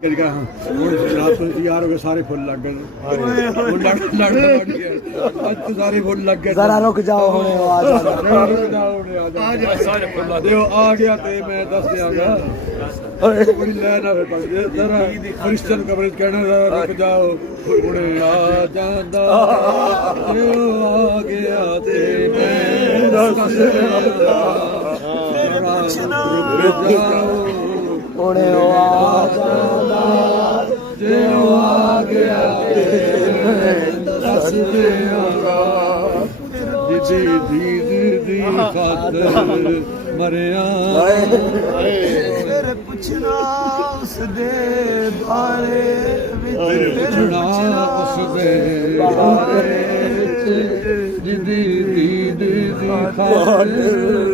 यार सारे फुल लग गए सारे फुल लग गए जरा रुक जाओ हुणे आ गया ते मैं दस दियांगा बड़ी लैन आ फिर जरा क्रिश्चियन कवरेज कहना जरा रुक जाओ हुणे आ जांदा आ गया ते मैं दस दियांगा रुक जाओ हुणे आ जांदा जे आ गया ते मैं दस दियांगा दी खातर मरिया फिर पुछना उस दे बारे पुछना उस दे बारे दी खातर